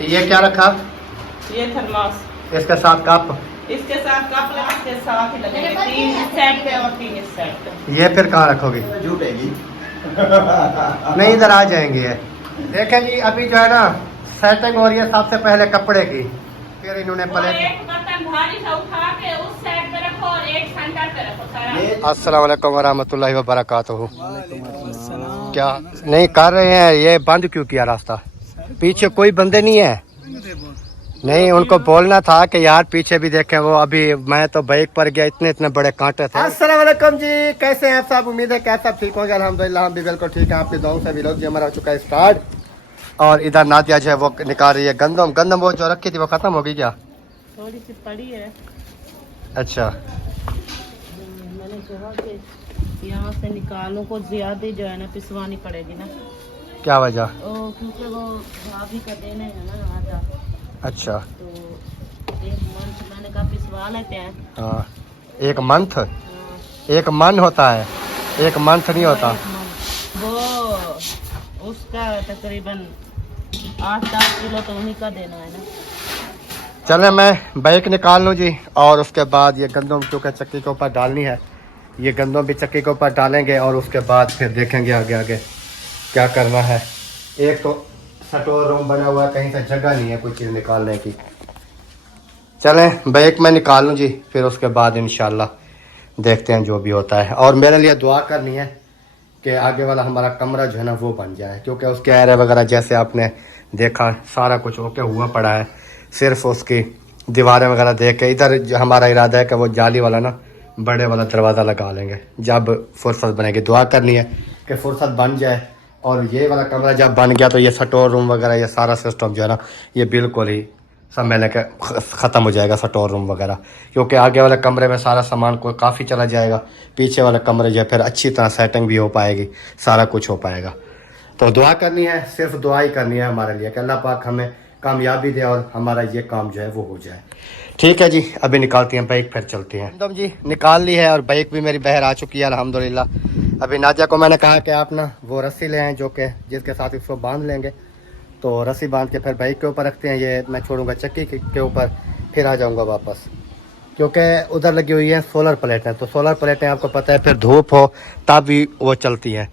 ये क्या रखा? ये थर्मास, इसके साथ कप, इसके साथ कप लगा, इसके साथ ही लगेंगे 3 इस सेट पे और 3 इस सेट पे। ये फिर कहाँ रखोगी? जुटेगी। नहीं, इधर आ जाएंगे ये। देखें जी, अभी जो है ना सेटिंग हो रही है सबसे पहले कपड़े की, फिर इन्होंने और प्लेट। एक बर्तन भारी सा उठा के उस सेट पे रखो और एक सेंटर पे रखो सारा। अस्सलाम वालेकुम वरहमतुल्लाहि वबरकातुहू। क्या नहीं कर रहे हैं? ये बंद क्यों किया रास्ता? पीछे कोई बंदे नहीं है? नहीं, उनको बोलना था कि यार पीछे भी देखें। वो अभी मैं तो बाइक पर गया, इतने इतने बड़े कांटे थे। अस्सलाम वालेकुम जी, कैसे हैं आप सब? उम्मीद है कि आप सब ठीक होंगे। अल्हम्दुलिल्लाह हम भी बिल्कुल ठीक है। आपकी दुआओं से भी लोग हमारा हो चुका है स्टार्ट। और इधर नादिया जो है वो निकाल रही है गंदम। गंदम वो जो रखी थी वो खत्म हो गई क्या? थोड़ी सी पड़ी है। अच्छा, मैंने कहा कि यहाँ से निकालूं को ज्यादा जो है ना पिसवानी पड़ेगी ना। क्या वजह? क्योंकि वो भाभी का देने है ना आटा, अच्छा, तो एक मंथ मैंने कहा पिसवा लेते हैं। हाँ, एक मंथ? हाँ, एक मन होता है, एक मंथ नहीं होता। एक month। वो उसका तकरीबन 8-10 किलो तो उन्हीं का देना है ना। चले मैं बाइक निकाल लूँ जी, और उसके बाद ये गंदम क्योंकि चक्की के ऊपर डालनी है, ये गंदम भी चक्की के ऊपर डालेंगे और उसके बाद फिर देखेंगे आगे आगे क्या करना है। एक तो स्टोर रूम बना हुआ है, कहीं से जगह नहीं है कोई चीज़ निकालने की। चलें बाइक में निकाल लूँ जी, फिर उसके बाद इंशाल्लाह देखते हैं जो भी होता है। और मेरे लिए दुआ करनी है कि आगे वाला हमारा कमरा जो है ना वो बन जाए, क्योंकि उसके एरे वगैरह जैसे आपने देखा सारा कुछ ओके हुआ पड़ा है, सिर्फ उसकी दीवारें वगैरह देख के। इधर जो हमारा इरादा है कि वो जाली वाला ना बड़े वाला दरवाज़ा लगा लेंगे जब फुर्सत बनेगी। दुआ करनी है कि फुर्सत बन जाए और ये वाला कमरा जब बन गया तो ये स्टोर रूम वगैरह ये सारा सिस्टम जो है ना ये बिल्कुल ही सब मिल के ख़त्म हो जाएगा, स्टोर रूम वगैरह। क्योंकि आगे वाले कमरे में सारा सामान को काफ़ी चला जाएगा, पीछे वाले कमरे जो है फिर अच्छी तरह सेटिंग भी हो पाएगी, सारा कुछ हो पाएगा। तो दुआ करनी है, सिर्फ दुआ ही करनी है हमारे लिए कि अल्लाह पाक हमें कामयाबी दे और हमारा ये काम जो है वो हो जाए। ठीक है जी, अभी निकालती हैं बाइक, फिर चलती हैं। एकदम जी निकाल ली है और बाइक भी मेरी बहर आ चुकी है अल्हम्दुलिल्लाह। अभी नादिया को मैंने कहा कि आप ना वो रस्सी ले आएँ जो कि जिसके साथ इसको बांध लेंगे, तो रस्सी बांध के फिर बाइक के ऊपर रखते हैं। ये मैं छोड़ूंगा चक्की के ऊपर, फिर आ जाऊंगा वापस, क्योंकि उधर लगी हुई है सोलर प्लेटें। तो सोलर प्लेटें आपको पता है फिर धूप हो तब भी वो चलती हैं।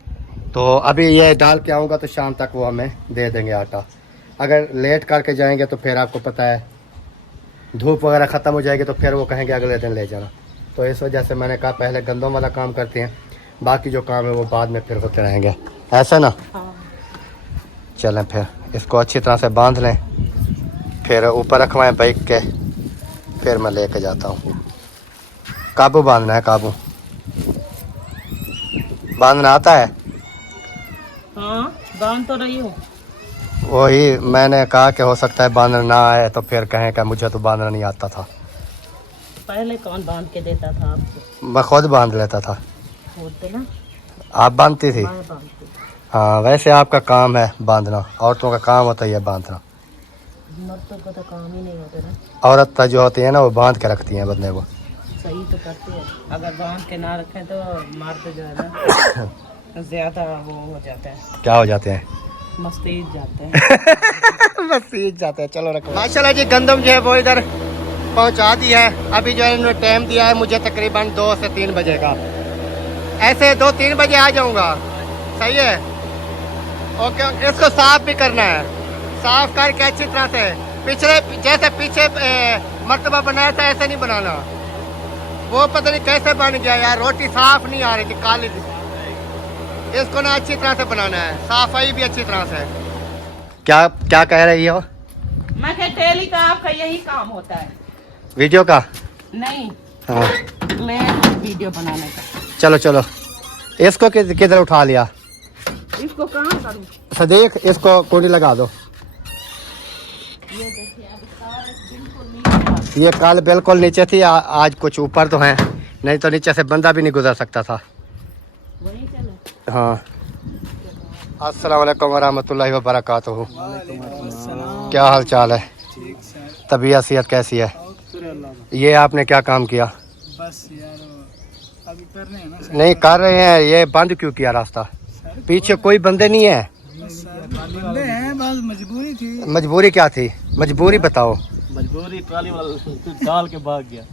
तो अभी ये डाल के आऊँगा तो शाम तक वो हमें दे देंगे आटा। अगर लेट करके जाएंगे तो फिर आपको पता है धूप वगैरह ख़त्म हो जाएगी, तो फिर वो कहेंगे अगले दिन ले जाना। तो इस वजह से मैंने कहा पहले गंदम वाला काम करते हैं, बाकी जो काम है वो बाद में फिर होते रहेंगे, ऐसा ना। चलें फिर इसको अच्छी तरह से बांध लें, फिर ऊपर रखवाएं बाइक के, फिर मैं लेके जाता हूँ। काबू बांधना है, काबू बांधना आता है? हाँ, बांध तो रही हूँ। वही मैंने कहा कि हो सकता है बांधना ना आए तो फिर कहें कि मुझे तो बांधना नहीं आता था। पहले कौन बांध के देता था आपको? मैं खुद बांध लेता था। होते ना, आप बांधती थी? मैं बांधती। हाँ, वैसे आपका काम है बांधना, औरतों का काम होता है ये बांधना। मर्दों को तो काम ही नहीं होते ना। औरत जो होती है ना वो बांध के रखती हैं बंदे को। सही तो करते हैं, अगर बांध के ना रखें तो मारते जो है ना ज्यादा वो हो जाता है। क्या हो जाते हैं? मस्तीज जाते हैं। बस सीख जाते हैं। चलो रखो। माशाल्लाह जी गंदम जो है वो इधर पहुंचा दी है। अभी जो है इन्होंने टाइम दिया है मुझे तकरीबन 2 से 3 बजे का, ऐसे 2-3 बजे आ जाऊंगा। सही है, ओके। इसको साफ भी करना है, साफ करके अच्छी तरह से पिछले जैसे पीछे मर्तबा बनाया था ऐसे नहीं बनाना। वो पता नहीं कैसे बन गया यार, रोटी साफ नहीं आ रही थी, काली थी। इसको ना अच्छी तरह से बनाना है, सफाई भी अच्छी तरह से। क्या क्या कह रही हो? मैं क्या डेली का आपका यही काम होता है? वीडियो का? नहीं, हाँ, मैं वीडियो बनाने का। चलो चलो। इसको किधर उठा लिया? इसको कहाँ करूँ? सदीक इसको कोडी लगा दो। ये देखिए अभी सारे बिल्कुल नीचे। ये कल बिल्कुल नीचे थी, आज कुछ ऊपर तो है, नहीं तो नीचे से बंदा भी नहीं गुजर सकता था। वहीं चलो। हाँ। अस्सलाम वालेकुम वरहमतुल्लाहि वबरकातुहू। क्या हाल चाल है? तबीयत सेहत कैसी है? ये आपने क्या काम किया? बस यार अभी कर रहे हैं ना। नहीं कर रहे हैं, ये बंद क्यों किया रास्ता? पीछे कोई बंदे नहीं है? बंदे हैं, बस मजबूरी थी। मजबूरी क्या थी? मजबूरी बताओ। मजबूरी ट्राली वाला डाल के भाग गया।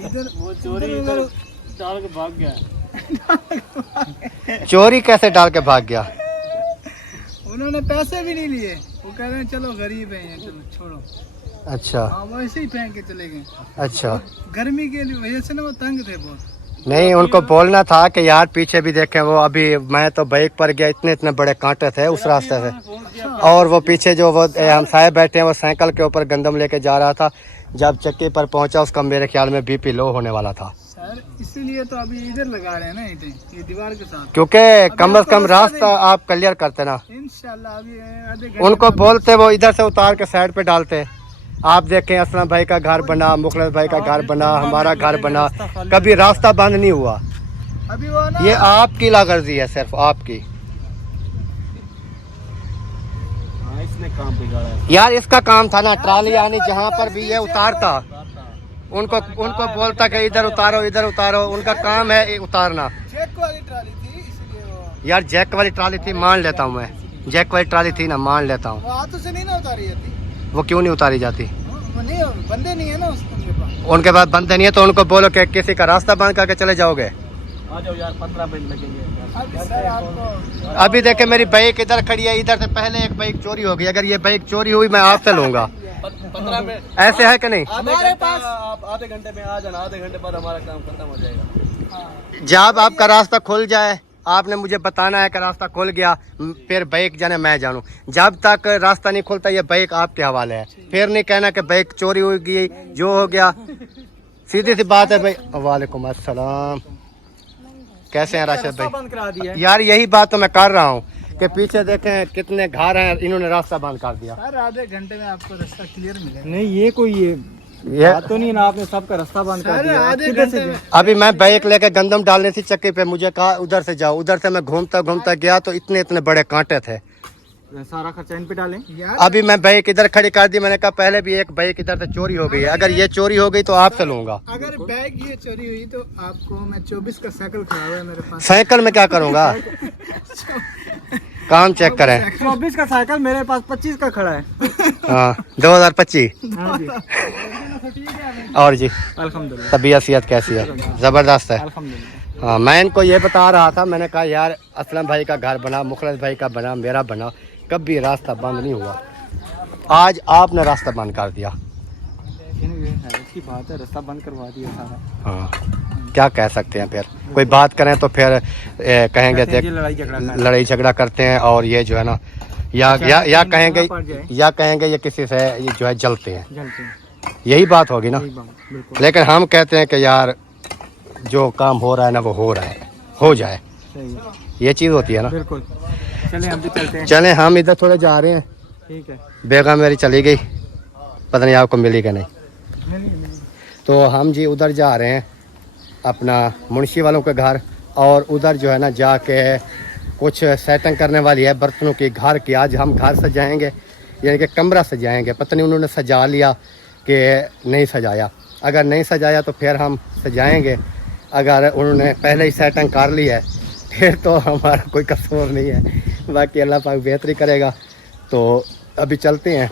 इधर वो चोरी इधर डाल के भाग गया। चोरी कैसे डाल के भाग गया? उन्होंने पैसे भी नहीं लिए, वो कह रहे हैं चलो गरीब हैं, चलो छोड़ो। अच्छा हाँ, वो ऐसे ही फेंक के चले गए। अच्छा। गर्मी के लिए वजह से ना वो तंग थे बहुत। नहीं, उनको बोलना था कि यार पीछे भी देखें, वो अभी मैं तो बाइक पर गया, इतने इतने बड़े कांटे थे उस रास्ते से, और वो पीछे जो वो हम साहब बैठे हैं वो साइकिल के ऊपर गंदम लेके जा रहा था। जब चक्की पर पहुंचा उसका मेरे ख्याल में बीपी लो होने वाला था। सर इसीलिए तो अभी इधर लगा रहे हैं ना ईंटें, ये दीवार के साथ, क्योंकि कम से कम रास्ता आप क्लियर करते ना। इंशाल्लाह अभी आधे घंटे उनको बोलते वो इधर से उतार के साइड पे डालते। आप देखें असलम भाई का घर बना, मुखलिस भाई का घर बना, हमारा घर बना, कभी रास्ता बंद नहीं हुआ। अभी वो ना ये आपकी लागर्जी है, सिर्फ आपकी। हाँ, इसने काम बिगाड़ा है। यार इसका काम था ना ट्राली आनी, जहाँ पर भी ये उतारता उनको बोलता कि इधर उतारो इधर उतारो। उनका काम है ये उतारना। चेक वाली ट्राली थी इसलिए वो यार जैक वाली ट्राली थी, मान लेता हूँ मैं, जैक वाली ट्राली थी ना, मान लेता हूँ। हाथों से नहीं ना उतारी जाती। वो क्यों नहीं उतारी जाती? वो नहीं, बंदे नहीं है ना उनके पास। उनके पास बंदे नहीं है तो उनको बोलो कि किसी का रास्ता बंद करके चले जाओगे। आ जाओ यार, 15 मिनट लगेंगे। अभी सर आपको अभी देखे मेरी बाइक इधर खड़ी है, इधर से पहले एक बाइक चोरी हो गई। अगर ये बाइक चोरी हुई मैं आपसे लूंगा। 15 मिनट ऐसे है कि नहीं? हमारे पास आप आधे घंटे में आ जाना, आधे घंटे बाद हमारा काम खत्म हो जाएगा। जब आपका रास्ता खुल जाए आपने मुझे बताना है कि रास्ता खुल गया, फिर बाइक जाने मैं जानूं। जब तक रास्ता नहीं खुलता ये बाइक आपके हवाले है। फिर नहीं कहना कि बाइक चोरी हो गई, जो हो गया। सीधी सी बात है भाई। वालेकुम अस्सलाम, कैसे हैं राशिद भाई? बंद करा दिया। यार यही बात तो मैं कर रहा हूँ कि पीछे देखें कितने घर हैं, इन्होंने रास्ता बंद कर दिया। सर आधे घंटे में आपको रास्ता क्लियर मिलेगा। नहीं ये कोई ये ये बात तो नहीं ना, आपने सबका रास्ता बंद कर सर दिया। आधे घंटे में अभी मैं बाइक लेके गंदम डालने थी चक्की पे, मुझे कहा उधर से जाओ। उधर से मैं घूमता घूमता गया तो इतने इतने बड़े कांटे थे। सारा खर्चा इन पे डालें। यार अभी मैं बाइक इधर खड़ी कर दी, मैंने कहा पहले भी एक बाइक इधर से चोरी हो गई है, अगर ये चोरी हो गई तो आपसे लूंगा। अगर बैग ये चोरी हुई तो आपको मैं 24 का साइकिल खड़ा हुआ है मेरे पास। साइकिल में क्या करूंगा? काम चेक करें। 24 का साइकिल मेरे पास 25 का खड़ा है। हाँ 2025। हाँ जी, और जी अल्हम्दुलिल्लाह, तबीयत सेहत कैसी है? जबरदस्त है। अल्हम्दुलिल्लाह। हाँ मैं इनको ये बता रहा था, मैंने कहा यार असलम भाई का घर बना, मुखलिस भाई का बना, मेरा बना, कभी रास्ता बंद नहीं हुआ। आज आपने रास्ता बंद कर दिया। इसकी बात है, रास्ता बंद करवा दिया सारा। हाँ क्या कह सकते हैं? फिर कोई बात करें तो फिर कहेंगे देख लड़ाई झगड़ा करते हैं, और ये जो है ना या कहेंगे ये किसी से ये जो है जलते हैं। यही बात होगी ना। लेकिन हम कहते हैं कि यार जो काम हो रहा है ना वो हो रहा है, हो जाए, ये चीज़ होती है ना। बिल्कुल। चलें हम भी चलते हैं। चलें हम इधर थोड़े जा रहे हैं। ठीक है। बेगम मेरी चली गई, पता नहीं आपको मिली कि नहीं। तो हम जी उधर जा रहे हैं अपना मुंशी वालों के घर, और उधर जो है ना जाके कुछ सेटिंग करने वाली है बर्तनों की, घर की। आज हम घर सजाएंगे, यानी कि कमरा सजाएंगे। पता नहीं उन्होंने सजा लिया कि नहीं सजाया। अगर नहीं सजाया तो फिर हम सजाएंगे, अगर उन्होंने पहले ही सेटिंग कर ली है फिर तो हमारा कोई कसूर नहीं है। बाकी अल्लाह पाक बेहतरी करेगा। तो अभी चलते हैं,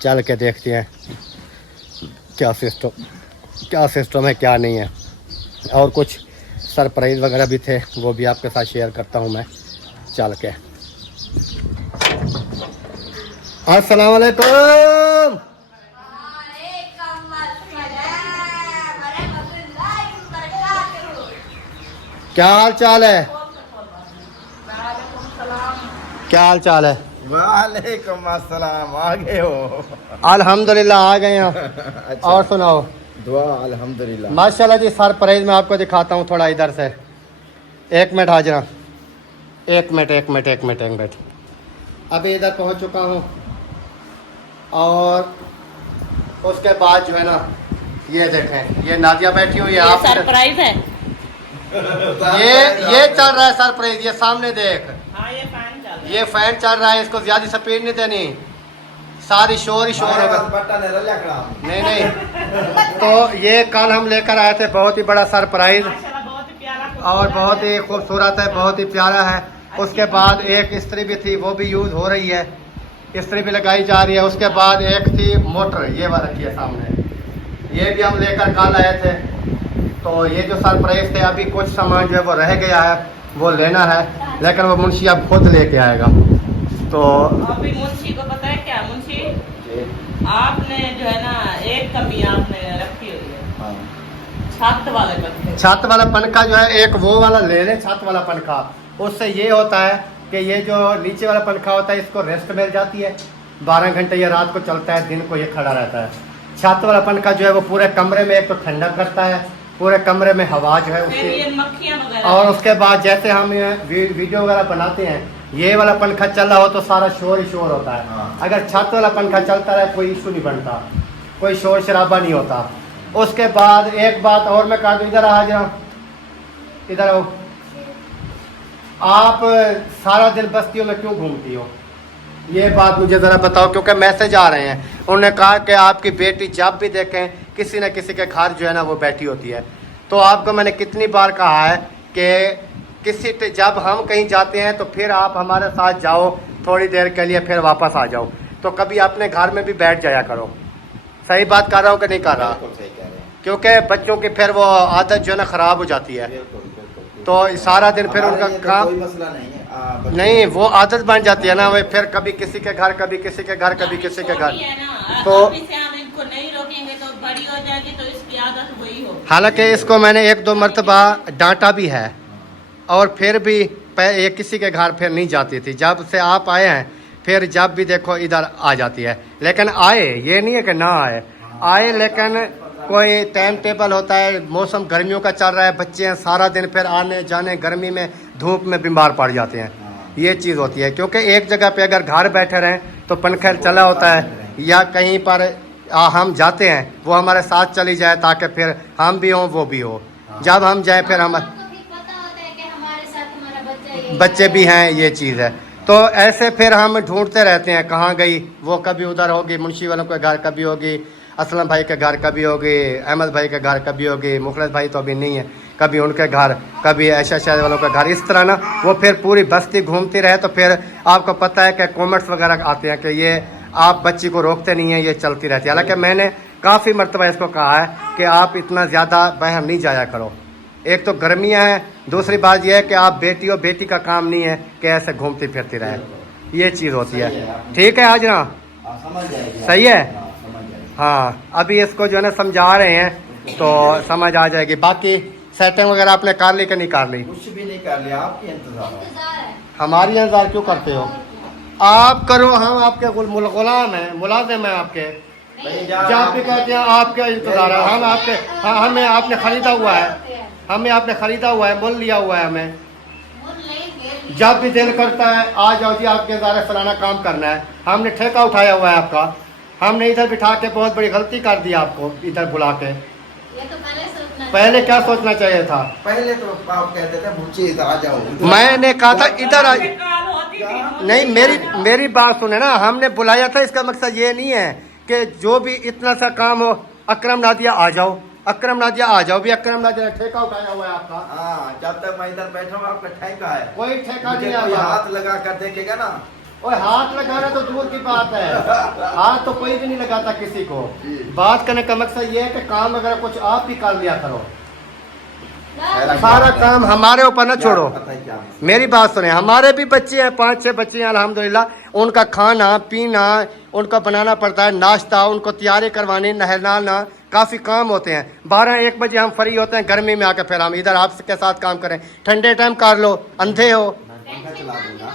चल के देखते हैं क्या सिस्टम है क्या नहीं है, और कुछ सरप्राइज़ वगैरह भी थे वो भी आपके साथ शेयर करता हूँ मैं चल के। अस्सलाम वालेकुम। क्या हाल चाल है? क्या हाल चाल है? वालेकुम अस्सलाम, आ गए हो? अल्हम्दुलिल्लाह आ गए हैं। अच्छा। और सुनाओ? दुआ अल्हम्दुलिल्लाह। माशाल्लाह जी सरप्राइज मैं आपको दिखाता हूँ थोड़ा इधर से। एक मिनट हाजरा, एक मिनट। अभी इधर पहुँच चुका हूँ, और उसके बाद जो है ना ये देखें, ये नादिया बैठी हुई है। आप सरप्राइज है। ये चल रहा है सरप्राइज, ये सामने देख। हाँ ये फैन चल रहा है। ये फैन चल रहा है, इसको ज्यादा स्पीड नहीं देनी, सारी शोर ही शोर होगा। नहीं तो ये कल हम लेकर आए थे, बहुत ही बड़ा सरप्राइज, माशाल्लाह बहुत ही प्यारा और बहुत ही खूबसूरत है, बहुत ही प्यारा है। उसके बाद एक इस्त्री भी थी, वो भी यूज़ हो रही है। इस्त्री भी लगाई जा रही है। उसके बाद एक थी मोटर, ये वाला रखी है सामने, ये भी हम लेकर कल आए थे। तो ये जो सरप्राइज थे, अभी कुछ सामान जो है वो रह गया है, वो लेना है, लेकिन वो मुंशी अब खुद लेके आएगा। तो अभी मुंशी को पता है क्या, मुंशी आपने जो है ना एक कमी आपने रखी हुई है, छत वाले पंखे। छत वाला पंखा जो है एक वो वाला ले लें, छत वाला पंखा। उससे ये होता है कि ये जो नीचे वाला पंखा होता है इसको रेस्ट मिल जाती है, 12 घंटे ये रात को चलता है, दिन को ये खड़ा रहता है। छत वाला पंखा जो है वो पूरे कमरे में एक तो ठंडक करता है, पूरे कमरे में हवा जो है फिर उसकी, ये मक्खियां वगैरह। और उसके बाद जैसे हम वीडियो वगैरह बनाते हैं, ये वाला पंखा चल रहा हो तो सारा शोर ही शोर होता है। हाँ। अगर छत वाला पंखा चलता रहे कोई इशू नहीं बनता, कोई शोर शराबा नहीं होता। उसके बाद एक बात और मैं कह दूँ, इधर आ जाओ, इधर आओ। आप सारा दिन बस्तियों में क्यों घूमती हो, ये बात मुझे ज़रा बताओ, क्योंकि मैसेज आ रहे हैं। उन्होंने कहा कि आपकी बेटी जब भी देखें किसी न किसी के घर जो है ना वो बैठी होती है। तो आपको मैंने कितनी बार कहा है कि जब हम कहीं जाते हैं तो फिर आप हमारे साथ जाओ थोड़ी देर के लिए, फिर वापस आ जाओ। तो कभी अपने घर में भी बैठ जाया करो। सही बात कर रहा हूँ कि नहीं कर रहा? बिल्कुल सही कह रहे हैं। क्योंकि बच्चों की फिर वो आदत जो है ना ख़राब हो जाती है। बिल्कुल, बिल्कुल। तो सारा दिन फिर हमारे उनका लिए तो काम, कोई मसला नहीं है। नहीं वो आदत बन जाती है ना, वो फिर कभी किसी के घर, कभी किसी के घर, कभी किसी के घर। तो तो अभी से हम इनको नहीं रोकेंगे तो बड़ी हो जाएगी तो इसकी आदत वही हो। हालांकि इसको मैंने 1-2 मरतबा डांटा भी है, और फिर भी ये किसी के घर फिर नहीं जाती थी। जब से आप आए हैं फिर जब भी देखो इधर आ जाती है। लेकिन आए, ये नहीं है कि ना आए, लेकिन कोई टाइम टेबल होता है। मौसम गर्मियों का चल रहा है, बच्चे हैं, सारा दिन फिर आने जाने, गर्मी में धूप में बीमार पड़ जाते हैं। ये चीज़ होती है, क्योंकि एक जगह पे अगर घर बैठे रहें तो पंखा चला होता है, या कहीं पर हम जाते हैं वो हमारे साथ चली जाए, ताकि फिर हम भी हों वो भी हो। जब हम जाएं फिर हम बच्चे भी हैं, ये चीज़ है। तो ऐसे फिर हम ढूंढते रहते हैं कहाँ गई वो, कभी उधर होगी मुंशी वालों के घर, कभी होगी असलम भाई के घर, कभी होगी अहमद भाई के घर, कभी होगी मुखलिस भाई तो अभी नहीं है, कभी उनके घर, कभी ऐशा शाह वालों के घर। इस तरह ना वो फिर पूरी बस्ती घूमती रहे। तो फिर आपको पता है कि कॉमेंट्स वगैरह आते हैं कि ये आप बच्ची को रोकते नहीं हैं, ये चलती रहती है। हालांकि मैंने काफ़ी मरतबा इसको कहा है कि आप इतना ज़्यादा बाहर नहीं जाया करो। एक तो गर्मियाँ हैं, दूसरी बात यह है कि आप बेटी हो, बेटी का काम नहीं है कि ऐसे घूमती फिरती रहे, ये चीज़ होती है। ठीक है आज ना, समझ जाएगी। सही है। समझ जाएगी। हाँ, अभी इसको जो है ना समझा रहे हैं तो समझ आ जाएगी। बाकी सेटिंग वगैरह आपने कर ली कि नहीं कर ली? कुछ भी नहीं कर लिया, आपकी इंतजार है। हमारी इंतजार क्यों करते हो? आप करो, हम आपके गुलाम हैं, मुलाजिम हैं आपके। जब भी कहते हैं आपके इंतजार है, हम आपके, हमें आपने खरीदा हुआ है, हमें आपने खरीदा हुआ है, मोल लिया हुआ है हमें। जब भी दिल करता है आ जाओ जी, आपके इंतजार फलाना काम करना है। हमने ठेका उठाया हुआ है आपका, हमने इधर बिठा के बहुत बड़ी गलती कर दी आपको, इधर बुला के। पहले क्या सोचना चाहिए था? पहले तो आप कहते थे मुझे आ जाओ, मैंने कहा था इधर आ। काल होती थी। नहीं, मेरी बात सुने ना, हमने बुलाया था, इसका मकसद ये नहीं है कि जो भी इतना सा काम हो, अकरम नादिया आ जाओ, अकरम नादिया आ जाओ। भी अकरम नादिया ने ठेका उठाया हुआ है आपका। हाँ, जब तक मैं इधर बैठा हूँ आपका ठेका है। कोई ठेका मुझे नहीं कोई आता। हाथ लगा कर देखेगा ना, और हाथ लगाना तो दूर की बात है, हाथ तो कोई भी नहीं लगाता किसी को। बात करने का मकसद ये है कि काम वगैरह कुछ आप ही कर लिया करो, सारा काम हमारे ऊपर ना छोड़ो। पता है क्या, मेरी बात सुने, हमारे भी बच्चे हैं, 5-6 बच्चे हैं अल्हम्दुलिल्लाह। उनका खाना पीना उनको बनाना पड़ता है, नाश्ता उनको तैयारी करवानी, नहलाना, काफ़ी काम होते हैं। 12-1 बजे हम फ्री होते हैं, गर्मी में आकर फिर हम इधर आपके साथ काम करें। ठंडे टाइम कर लो, अंधे हो। पंखा चला दूंगा,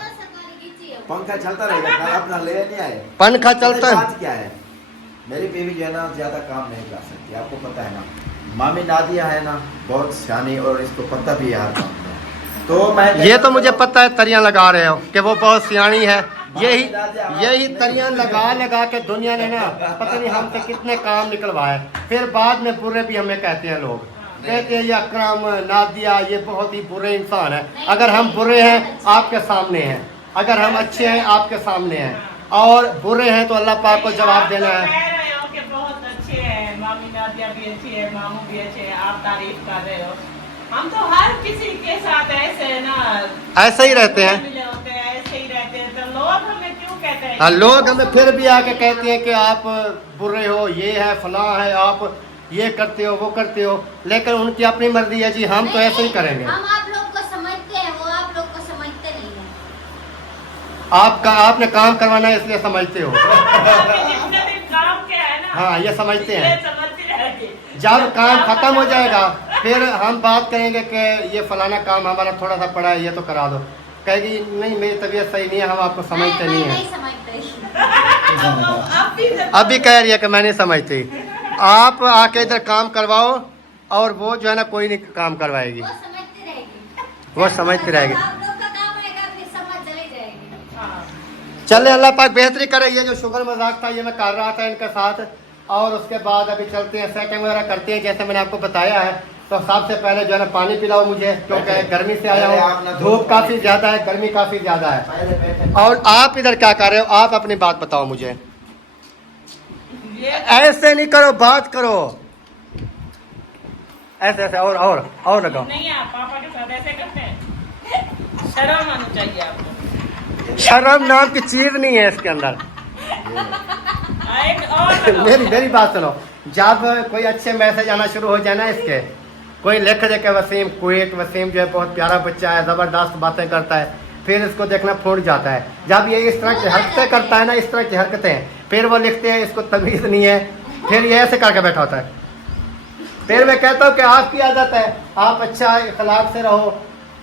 पंखा चलता रहेगा, कल अपना ले नहीं आए। पंखा चलता है। बात क्या है, मेरी बीवी जो है ना ज्यादा काम नहीं कर सकती, आपको पता है ना। मामी नादिया है ना बहुत सियानी, और इसको पता भी है हर काम का। तो मैं ये तो मुझे पता है, तरियां लगा रहे हो कि वो बहुत सियानी है। यही तरियां लगा के दुनिया ने ना पता नहीं हमसे कितने काम निकलवाए। फिर बाद में बुरे भी हमें कहते हैं लोग, कहते हैं ये अकरम नादिया ये बहुत ही बुरे इंसान है। अगर हम बुरे हैं आपके सामने हैं, अगर हम अच्छे हैं आपके सामने हैं, और बुरे हैं तो अल्लाह पाक को जवाब देना है। कह रहे हो कि बहुत अच्छे हैं, मामी नादिया भी अच्छी है, मामू भी अच्छे हैं, आप तारीफ कर रहे हो। हम तो हर किसी के साथ ऐसे है ना, ऐसे ही रहते हैं। मिले होते हैं, ऐसे ही रहते हैं। तो लोग हमें क्यों कहते हैं। हाँ, लोग हमें फिर भी आके कहते हैं कि आप बुरे हो, ये है फलां है, आप ये करते हो वो करते हो, लेकिन उनकी अपनी मर्जी है जी, हम तो ऐसे ही करेंगे। हम आप लोग को समझते हैं, वो आप लोग को समझते नहीं है। आपने काम करवाना है इसलिए समझते हो। जितने दिन काम क्या है ना, हाँ, ये समझते हैं। ये समझते रहेंगे। जब काम खत्म हो जाएगा फिर हम बात करेंगे कि ये फलाना काम हमारा थोड़ा सा पड़ा है, ये तो करा दो। कहेगी नहीं मेरी तबीयत सही नहीं है, हम आपको समझते नहीं नहीं है। समझते। अभी कह रही है कि मैं नहीं समझती। आप आके इधर काम करवाओ और वो जो है ना कोई नहीं काम करवाएगी, वो समझती रहेगी। वो समझती रहेगी। आप लोग का काम रहेगा, फिर समझ चली जाएगी। हाँ। चले अल्लाह पाक बेहतरी करे। ये जो शुगर मजाक था ये मैं कर रहा था इनके साथ, और उसके बाद अभी चलते हैं सेटिंग वगैरह करते हैं जैसे मैंने आपको बताया है। तो सबसे पहले जो है ना पानी पिलाओ मुझे, क्योंकि गर्मी से आया हूँ, धूप काफ़ी ज़्यादा है, गर्मी काफ़ी ज़्यादा है। पहले बैठे। और आप इधर क्या कर रहे हो? आप अपनी बात बताओ मुझे। ये ऐसे नहीं करो, बात करो ऐसे ऐसे, और लगाओ। नहीं, आप पापा के साथ ऐसे करते हैं। शर्म आनी चाहिए आपको। शर्म नाम की चीज नहीं है इसके अंदर। एक और लगाओ। मेरी बात सुनो, जब कोई अच्छे मैसेज आना शुरू हो जाए ना इसके, कोई लिख दे के वसीम कुवैत, वसीम जो है बहुत प्यारा बच्चा है, ज़बरदस्त बातें करता है, फिर इसको देखना फूट जाता है। जब ये इस तरह की हरकतें करता है ना, इस तरह की हरकतें, फिर वो लिखते हैं इसको तमीज़ नहीं है, फिर ये ऐसे करके बैठा होता है। फिर मैं कहता हूँ कि आपकी आदत है, आप अच्छा इखलाक से रहो,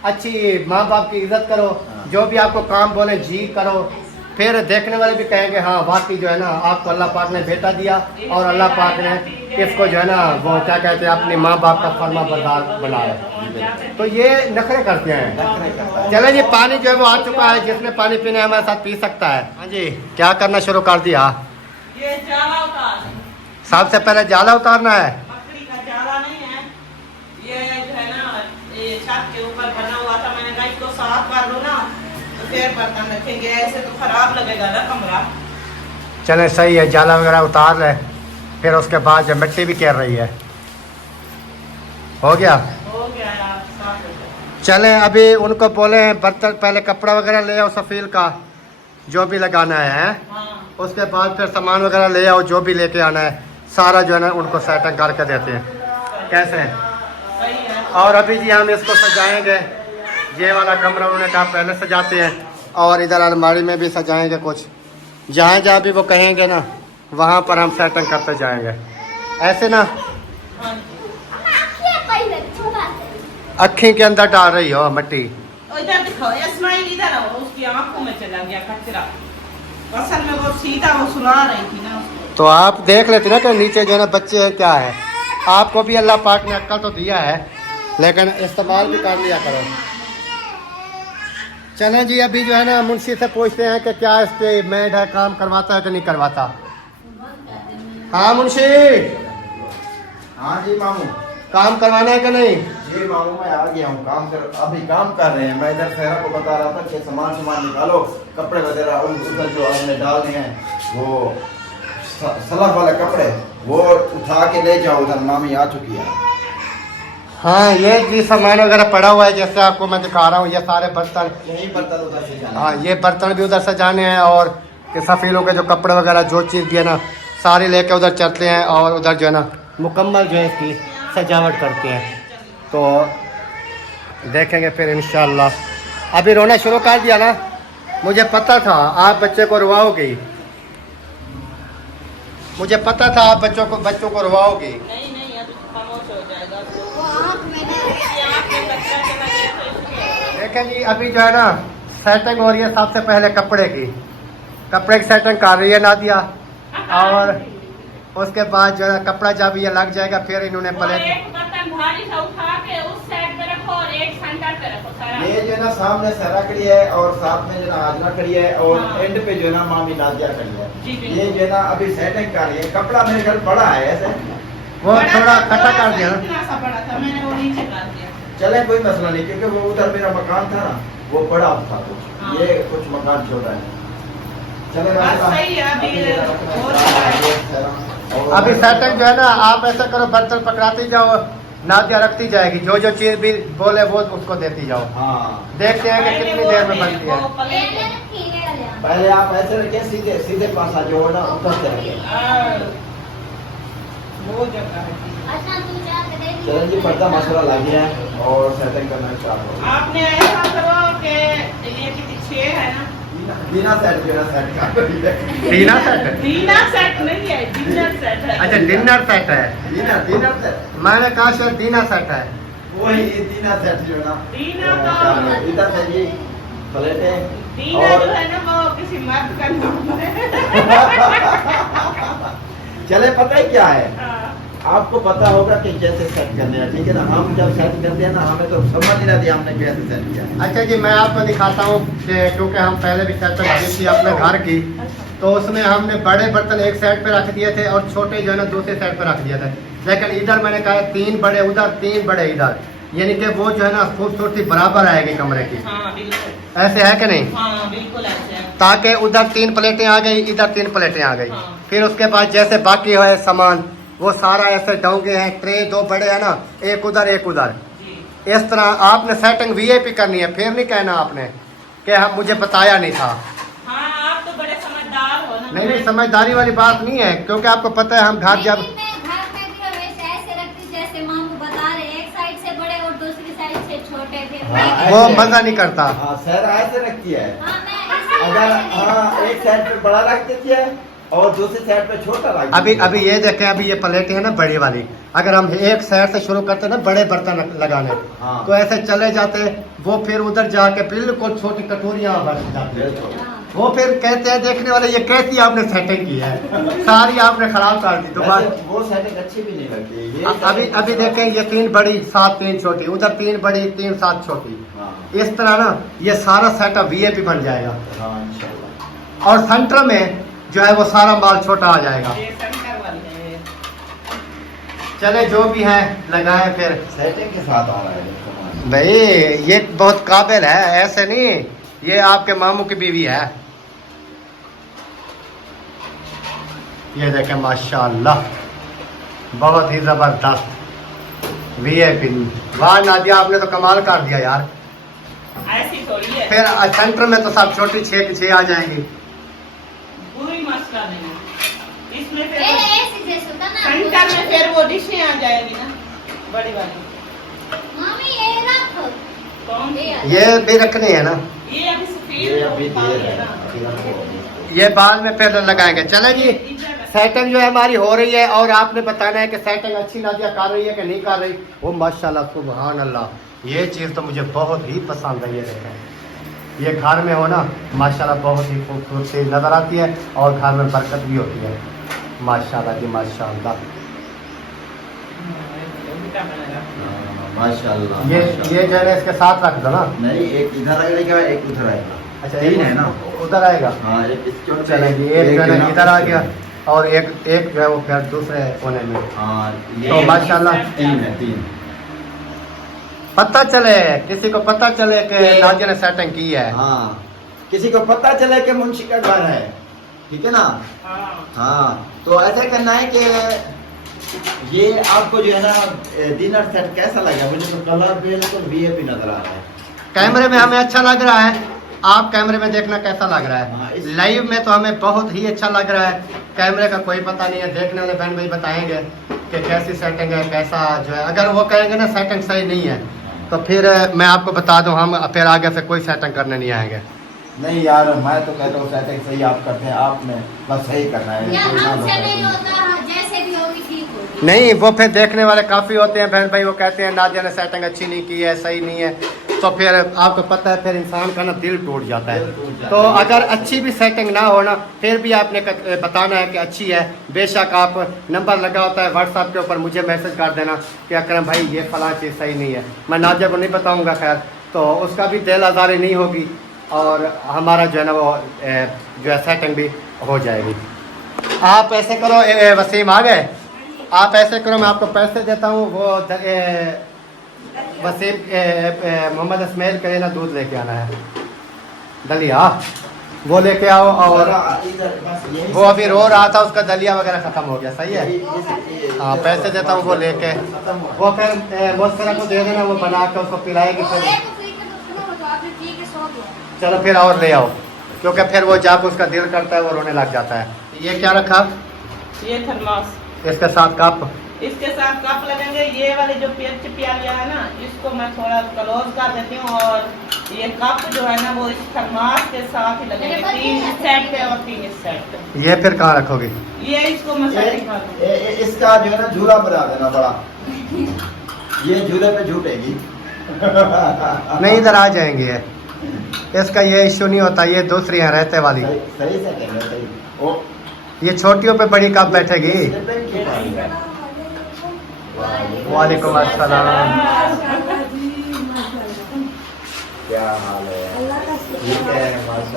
अच्छी माँ बाप की इज्जत करो, जो भी आपको काम बोले जी करो। फिर देखने वाले भी कहेंगे हाँ वाकई जो है ना आपको अल्लाह पाक ने बेटा दिया, और अल्लाह पाक ने इसको जो है ना वो क्या कहते हैं अपने माँ बाप का फर्मा बरदार बनाया। तो ये नखरे करते हैं। चले जी, पानी जो है वो आ चुका है, जिसने पानी पीना है हमारे साथ पी सकता है। हाँ जी, क्या करना शुरू कर दिया? ये जाला उतार, सबसे पहले जाला उतारना है। मकड़ी का जाला नहीं है, ये जो है ना ये छत के ऊपर बना हुआ था। मैंने कहा इसको साफ कर लो ना तो फिर बर्तन रखेंगे, ऐसे तो खराब लगेगा ना कमरा। चले सही है, जाला वगैरह उतार ले। फिर उसके बाद जो मिट्टी भी गिर रही है, हो गया। हो गया यार, साफ हो गया। चलें अभी उनको बोले बर्तन पहले कपड़ा वगैरह ले आओ सफ़ील का, जो भी लगाना है। हाँ। उसके बाद फिर सामान वगैरह ले आओ, जो भी लेके आना है सारा जो है ना उनको सेटिंग करके देते हैं। कैसे? सही है। और अभी जी हम इसको सजाएंगे। ये वाला कमरा उन्होंने कहा पहले सजाते हैं, और इधर अलमारी में भी सजाएंगे कुछ। जहाँ जहाँ भी वो कहेंगे ना वहाँ पर हम सेटिंग करते जाएंगे, ऐसे ना। हाँ जी। अखी के अंदर डाल रही हो मिट्टी। इधर दिखाओ, इस्माइल इधर आओ, उसकी आंखों में चला गया कचरा। असल में वो सीधा वो सुना रही थी ना उसको। तो आप देख लेते ना कि नीचे जो है ना बच्चे हैं क्या है। आपको भी अल्लाह पाक ने अक्ल तो दिया है, लेकिन इस्तेमाल भी कर लिया करो। चलें जी, अभी जो है ना मुंशी से पूछते हैं कि क्या इसके मेड है, काम करवाता है कि नहीं करवाता। हाँ मुंशी, हाँ जी मामू। काम करवाना है कि नहीं? जी मामू मैं आ गया हूँ, अभी काम कर रहे हैं। मैं इधर सहरा को बता रहा था कि सामान निकालो, कपड़े वगैरह उधर जो आपने डाल दिए हैं वो सलाफ वाले कपड़े वो उठा के ले जाओ, उधर मामी आ चुकी है। हाँ, ये जी सामान वगैरह पड़ा हुआ है, जैसे आपको मैं दिखा रहा हूँ। ये सारे बर्तन, यही बर्तन उधर से जाना। हाँ ये बर्तन भी उधर से जाने हैं, और सफ़ीलों के जो कपड़े वगैरह जो चीज़ भी है ना सारे लेके उधर चलते हैं, और उधर जो है ना मुकम्मल जो है इसकी सजावट करते हैं। तो देखेंगे फिर इंशाल्लाह। अभी रोना शुरू कर दिया ना, मुझे पता था आप बच्चे को रुवाओगी, मुझे पता था आप बच्चों को रुवाओगी। नहीं नहीं, अभी खामोश हो जाएगा। वो आँख में नहीं ये आँख में कचरा चला गया तो इसलिए। देखें जी, अभी जो है ना सेटिंग हो रही है। सबसे पहले कपड़े की सेटिंग कर रही है नादिया, और उसके बाद जो है कपड़ा जब ये लग जाएगा फिर इन्होंने और प्लेट। एक बर्तन भारी सा उठा के उस साइड पे रखो और एक सेंटर पे रखो सारा। ये जो है ना सामने सहरा खड़ी है और साथ में जो है ना आजना खड़ी है, और हाँ। एंड पे जो है ना मामी नादिया खड़ी है। जी, बिल्कुल। ये जो है ना अभी सेटिंग कर रही है। कपड़ा मेरे घर बड़ा है ऐसे, वो थोड़ा इकट्ठा कर दिया ना। इतना सा बड़ा था, मैंने वो नीचे कर दिया। चले कोई मसला नहीं, क्योंकि वो उधर मेरा मकान था ना वो बड़ा था कुछ, हाँ। ये कुछ मकान छोटा है। चले बस सही है, अभी और अभी सेटिंग जो है ना आप ऐसा करो, बर्तन पकड़ाते जाओ, नादिया रखती जाएगी, जो जो चीज भी बोले वो उसको देती जाओ। हाँ, देखते हैं कि पहले कितनी वो देर में थे, बनती है। वो ये प्लेट ले रखी है ले आ। पहले आप ऐसे रखिए, सीधे सीधे पासा जो है ना ऊपर से रखिए। वो जगह है। अच्छा तू जा के दे दी। चलो जी, पर्दा मसाला लग गया है और सेटिंग करना स्टार्ट हो गया। आपने ऐसा करो कि ये कितनी 6 है ना, बिना सेट का डीना सेट है? डिनर सेट नहीं है, डिनर सेट है। अच्छा डिनर सेट है, डिनर सेट, मैंने कहा शायद डीना सेट है। वही डिनर सेट जो है ना। डिनर वो तो- क्या है, इधर से जी प्लेटें डिनर और जो है ना वो किसी मर्द का नाम है। चले पता ही क्या है, हाँ। आपको पता होगा कि कैसे सेट करने हैं, ठीक है ना। हम जब सेट करते हैं ना, हमें तो समझ नहीं आती हमने कैसे सेट किया है। अच्छा जी, मैं आपको दिखाता हूँ कि क्योंकि हम पहले भी सेट लगी थी अपने घर की, तो उसमें हमने बड़े बर्तन एक साइड पे रख दिए थे और छोटे जो है ना दूसरे साइड पे रख दिया था। लेकिन इधर मैंने कहा 3 बड़े उधर 3 बड़े इधर, यानी कि वो जो है ना खूबसूरती बराबर आएगी कमरे की। हाँ बिल्कुल, ऐसे है कि नहीं? हाँ बिल्कुल ऐसे है। ताकि उधर 3 प्लेटें आ गई, इधर 3 प्लेटें आ गई। हाँ। फिर उसके बाद जैसे बाकी है सामान वो सारा ऐसे डोंगे हैं, ट्रे 2 बड़े हैं ना, एक उधर एक उधर, जी। इस तरह आपने सेटिंग वीआईपी करनी है। फिर नहीं कहना आपने कि हम मुझे बताया नहीं था। हाँ आप तो बड़े समझदार हो ना। नहीं नहीं, समझदारी वाली बात नहीं है, क्योंकि आपको पता है हम घर जब नहीं, मैं घर में भी वैसे ऐसे रखती जैसे मामू बता रहे, एक साइड से बड़े और दूसरी साइड से छोटे। फिर हाँ, वो ऐसे। मजा नहीं करता। हाँ, हाँ, सहरा ऐसे रखती है। मैं अगर हाँ एक साइड पे बड़ा रख देती है और दूसरी साइड पे छोटा रख अभी देती है। अभी ये देखें, अभी ये प्लेटें है ना बड़ी वाली, अगर हम एक साइड से शुरू करते ना बड़े बर्तन लगाने, हाँ। तो ऐसे चले जाते, वो फिर उधर जाके बिल्कुल छोटी कटोरियां बन जाती है। बिल्कुल। वो फिर कहते हैं देखने वाले ये कैसी आपने सेटिंग की है, सारी आपने खराब कर दी दोबारा। वैसे वो सेटिंग अच्छी भी नहीं लगती है। ये अभी अभी देखें, ये 3 बड़ी 7 3 छोटी, उधर 3 बड़ी 3 7 छोटी, हाँ, इस तरह ना ये सारा सेटअप वीआईपी बन जाएगा। हाँ, इंशाल्लाह। और सेंटर में जो है वो सारा माल छोटा आ जाएगा। ये सेंटर वाली है। चले जो भी है लगाए फिर। सेटिंग के साथ आ रहा है ये सामान। भाई ये बहुत काबिल है, ऐसे नहीं, ये आपके मामू की बीवी है। ये देखें माशाल्लाह, बहुत ही जबरदस्त वीआईपी। वाह नादिया, आपने तो कमाल कर दिया यार। ऐसी थोड़ी है, फिर सेंटर में तो सब छोटी 6 की 6 आ जाएंगी। कोई मसला नहीं। इसमें फिर ऐसे जैसे होता ना सेंटर में फिर वो डिशें आ जाएगी ना बड़ी वाली। मामी ये रख। कौन ये भी रखनी है ना, ये अभी सफेद ये अभी बाल देर है है, ना। अभी हमको- ये बाद में फिर लगाएंगे। चले जी, इधर है। सेटिंग जो है हमारी हो रही है और आपने बताना है कि सेटिंग अच्छी नादिया कर रही है कि नहीं कर रही। वो माशाल्लाह सुभान अल्लाह, ये चीज़ तो मुझे बहुत ही पसंद है। ये देखें, ये घर में हो ना माशाल्लाह बहुत ही खूबसूरती नज़र आती है और घर में बरकत भी होती है। माशाल्लाह जी माशाल्लाह। उल्टा बनेगा। हाँ, माशाल्लाह। ये माशाल्लाह। जो है ना इसके साथ रख दो ना। नहीं, एक इधर आएगा, एक उधर आएगा। अच्छा, 3 है ना। उधर आएगा। हाँ, एक इस चोट पे, चलेंगे, एक जो है ना ना इधर आ गया और एक जो है वो फिर दूसरे कोने में। हाँ, तो ये माशाल्लाह 3 है, 3। पता चले, किसी को पता चले कि नादिया ने सेटिंग की है। हाँ, किसी को पता चले कि मुंशी का घर है, ठीक है ना। हाँ। हाँ, तो ऐसा करना है कि ये आपको जो है ना डिनर सेट कैसा लगा? मुझे तो कलर बिल्कुल वीआईपी नजर आ रहा है। कैमरे में हमें अच्छा लग रहा है, आप कैमरे में देखना कैसा लग रहा हाँ, है। इस- लाइव में तो हमें बहुत ही अच्छा लग रहा है, कैमरे का कोई पता नहीं है। देखने वाले बहन भाई बताएंगे कि कैसी सेटिंग है, कैसा जो है। अगर वो कहेंगे ना सेटिंग सही नहीं है तो फिर मैं आपको बता दूं, हम फिर आगे से कोई सेटिंग करने नहीं आएंगे। नहीं यार, मैं तो कहता हूँ सेटिंग सही आप करते हैं, आपने बस सही करना है। या कोई ना हमसे बताए नहीं कोई। होता, जैसे भी होगी ठीक होगी। नहीं, वो फिर देखने वाले काफ़ी होते हैं बहन भाई, वो कहते हैं नादिया ने सेटिंग अच्छी नहीं की है, सही नहीं है। तो फिर आपको पता है फिर इंसान का ना दिल टूट जाता दिल है। टूट जाता तो है। अगर अच्छी भी सेटिंग ना हो ना, फिर भी आपने बताना है कि अच्छी है। बेशक आप नंबर लगा होता है व्हाट्सएप के ऊपर, मुझे मैसेज कर देना कि अकरम भाई ये फलां चीज़ सही नहीं है। मैं नादिया को नहीं बताऊँगा, खैर तो उसका भी दिल आज़ारी नहीं होगी और हमारा जो है ना वो जो है सेटिंग भी हो जाएगी। आप ऐसे करो, वसीम आ गए, आप ऐसे करो, मैं आपको पैसे देता हूँ। वो वसीम मोहम्मद इसमाइल के लिए ना दूध लेके आना है, दलिया। वो लेके आओ। और इधर बस यही वो अभी रो रहा था, उसका दलिया वगैरह खत्म हो गया। सही है, हाँ पैसे देता हूँ, वो लेके खत्म हुआ। वो फिर मुस्करा को दे देना, वो बना के उसको पिलाएगी फिर। चलो फिर और ले आओ, क्योंकि फिर वो जाके उसका दिल करता है, वो रोने लग जाता है। ये क्या रखा? ये थर्मास, इसके साथ कप। इसके साथ कप लगेंगे। ये वाले जो प्यालियाँ है ना, इसको मैं थोड़ा क्लोज कर देती हूँ, और ये कप जो है ना वो इस थर्मास के साथ ही लगेंगे। 3 सेट के और 3 इस सेट के। ये फिर कहाँ रखोगे? ये इसको मैं सेटिंग कर दूँ। इसका जो है ना झूला बना देना बड़ा, ये झूले पे झूटेगी। नहीं, इधर आ जाएंगे ये। इसका ये इश्यू नहीं होता, ये दूसरी है रहते वाली। सही सही से कहना सही। ओ ये छोटियों पे बड़ी कब बैठेगी? वालेकुम अस्सलाम। क्या हाल है?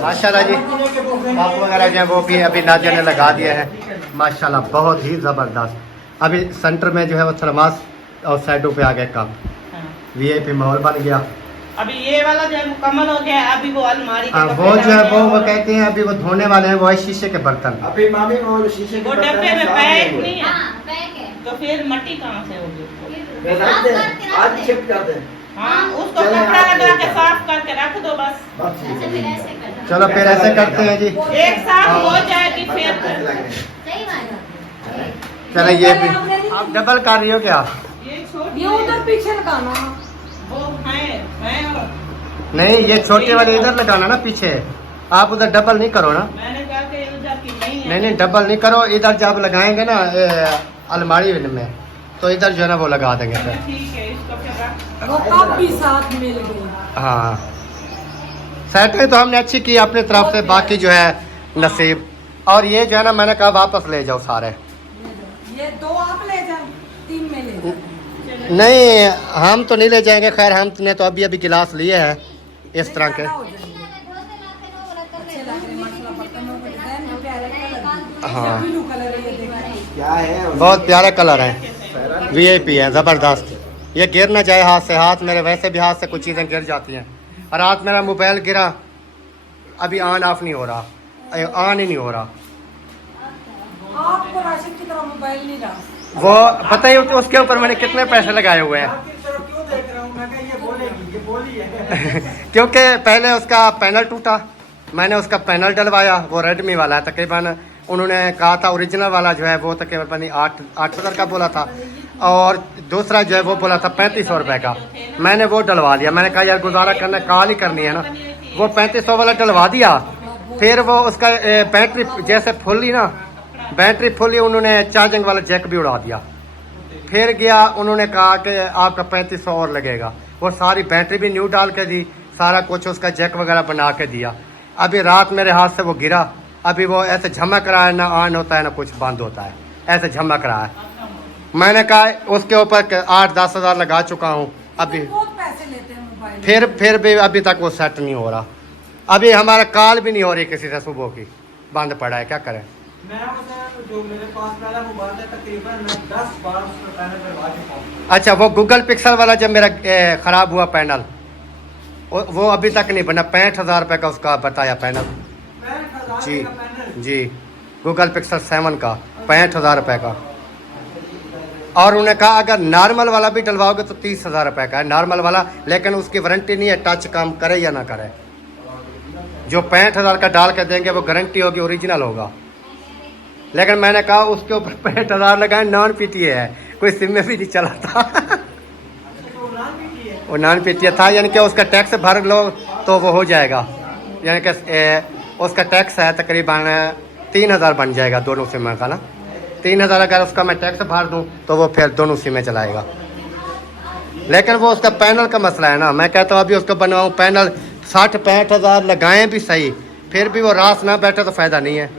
माशाल्लाह जी, पाप वगैरह जो है वो भी अभी नाजिया ने लगा दिया है माशाल्लाह, बहुत ही ज़बरदस्त। अभी सेंटर में जो है वो थर्मास और साइडों पे आ गए कप। हाँ। वीआईपी माहौल बन गया। अभी ये वाला जो है मुकम्मल हो गया है। अभी वो अलमारी के कपड़े वो जो है डालने वो और कहते हैं अभी वो धोने वाले हैं, वो है शीशे के बर्तन। अभी मामी वो शीशे के वो बर्तन डब्बे में साफ पैक हुए। नहीं है, हाँ, पैक है। तो फिर मट्टी कहाँ से होगी उसको? वे रख दे, आज शिफ्ट कर दे। हाँ, उसको चले कपड़ा आप लगा के लेकर। साफ करके रख दो बस। बस ठीक अच्छा, है, फिर ठीक ऐसे है। करना। चलो फिर ऐसे करते हैं जी। एक साथ हो जाएगी बर्तन कैसे फिर। लग रहे हैं? सही बात है। चलो ये भी आप डबल कर रही हो क्या? ये छोटी ये उधर पीछे लगाना। वो है नहीं, ये छोटे वाले इधर लगाना ना पीछे, आप उधर डबल नहीं करो ना। मैंने कहा कि उधर की नहीं है। नहीं डबल नहीं करो, इधर जब लगाएंगे ना अलमारी में, तो इधर जो है ना वो लगा देंगे फिर। ठीक है, इसको फिर रख। वो कप भी साथ मिल गई। हाँ, सेटिंग तो हमने अच्छी की अपनी तरफ से, बाकी जो है नसीब। और ये जो है ना मैंने कहा वापस ले जाओ सारे। ये 2 आप ले जाओ, 3 में ले जाओ। नहीं, हम तो नहीं ले जाएंगे, खैर हमने तो अभी गिलास लिए हैं इस तरह के। हाँ, ब्लू कलर ये देखो। क्या है? बहुत प्यारे कलर हैं, वीआईपी हैं, ज़बरदस्त। ये गिर ना जाए हाथ से, हाथ मेरे वैसे भी हाथ से कुछ चीज़ें गिर जाती हैं। और रात मेरा मोबाइल गिरा, अभी ऑन ऑफ नहीं हो रहा, ऑन ही नहीं हो रहा। आपको राशिद की तरह मोबाइल नहीं रहा। वो पता ही उसके ऊपर मैंने कितने पैसे लगाए हुए हैं। क्यों देख रहा हूँ मैं? ये बोलेगी, ये बोली है। क्योंकि पहले उसका पैनल टूटा, मैंने उसका पैनल डलवाया, वो रेडमी वाला है तकरीबन। उन्होंने कहा था ओरिजिनल वाला जो है वो तकरीबन 8,000 का बोला था, और दूसरा जो है वो बोला था 3500 रुपये का। मैंने वो डलवा लिया, मैंने कहा यार गुजारा करना, कॉल ही करनी है ना। वो 3500 वाला डलवा दिया, फिर वो उसका बैटरी जैसे फुली ना, बैटरी फुली, उन्होंने चार्जिंग वाला जैक भी उड़ा दिया। फिर गया, उन्होंने कहा कि आपका 3500 और लगेगा। वो सारी बैटरी भी न्यू डाल के दी, सारा कुछ उसका जैक वगैरह बना के दिया। अभी रात मेरे हाथ से वो गिरा, अभी वो ऐसे झमक रहा है, ना ऑन होता है ना कुछ बंद होता है, ऐसे झमक रहा है। मैंने कहा उसके ऊपर 8-10 हज़ार लगा चुका हूँ, अभी बहुत पैसे लेते हैं मोबाइल। फिर भी अभी तक वो सेट नहीं हो रहा। अभी हमारा कॉल भी नहीं हो रही किसी से, सुबह की बंद पड़ा है, क्या करें। मैं उसे जो मेरे पास पहला मोबाइल है तकरीबन मैं 10 बार उसमें पैनल करवा चुका हूँ। अच्छा, वो गूगल पिक्सल वाला जब मेरा ख़राब हुआ पैनल, वो अभी तक नहीं बना। 65,000 रुपये का उसका बताया पैनल। 65,000 जी का पैनल। जी, गूगल पिक्सल 7 का 65,000 रुपये का। और उन्होंने कहा अगर नॉर्मल वाला भी डलवाओगे तो 30,000 रुपये का है नॉर्मल वाला, लेकिन उसकी वारंटी नहीं है, टच काम करे या ना करे। जो 65,000 का डाल के देंगे वो गारंटी होगी, ओरिजिनल होगा। लेकिन मैंने कहा उसके ऊपर 65,000 लगाए, नॉन पीटीए है, कोई सिम में भी नहीं चला था। वो नॉन पीटीए था, यानी कि उसका टैक्स भर लो तो वो हो जाएगा, यानी कि उसका टैक्स है तकरीबन 3,000 बन जाएगा दोनों सिम का ना। 3,000 अगर उसका मैं टैक्स भर दूँ तो वो फिर दोनों सिम में चलाएगा। लेकिन वो उसका पैनल का मसला है ना। मैं कहता हूँ अभी उसको बनवाऊँ पैनल, 60-65,000 लगाएं भी सही, फिर भी वो रास ना बैठे तो फ़ायदा नहीं है।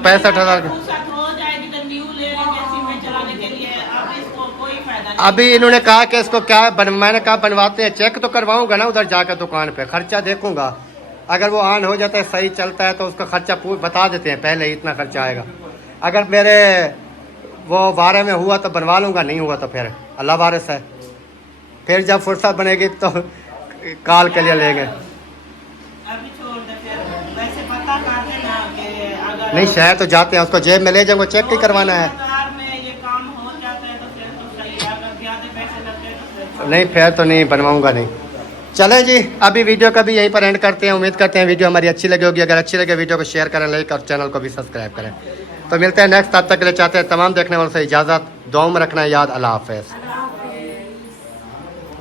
65,000 का हो जाएगी तो न्यू ले लेंगे सिम में चलाने के लिए। अब इसको कोई फायदा नहीं। अभी इन्होंने कहा कि इसको क्या मैंने कहा बनवाते हैं, चेक तो करवाऊंगा ना उधर जाकर दुकान पे, खर्चा देखूंगा। अगर वो ऑन हो जाता है, सही चलता है तो उसका खर्चा बता देते हैं पहले ही, इतना खर्चा आएगा। अगर मेरे वो 12 में हुआ तो बनवा लूँगा, नहीं हुआ तो फिर अल्लाह वारिस है। फिर जब फुर्सत बनेगी तो कॉल के लिए लेंगे। नहीं शहर तो जाते हैं, उसको जेब में ले जाएंगे, चेक ही करवाना है। 2000 में ये काम हो जाता है तो फिर तो सही है, अगर ज्यादा पैसे लगते हैं तो फिर नहीं फिर तो नहीं बनवाऊंगा नहीं। चले जी, अभी वीडियो का भी यहीं पर एंड करते हैं। उम्मीद करते हैं वीडियो हमारी अच्छी लगी होगी। अगर अच्छी लगे वीडियो को शेयर करें, लाइक और चैनल को भी सब्सक्राइब करें। तो मिलते हैं नेक्स्ट, तब तक के लिए चाहते हैं तमाम देखने वालों से इजाज़त, दुआ में रखना है याद। अल्लाह हाफ़िज़।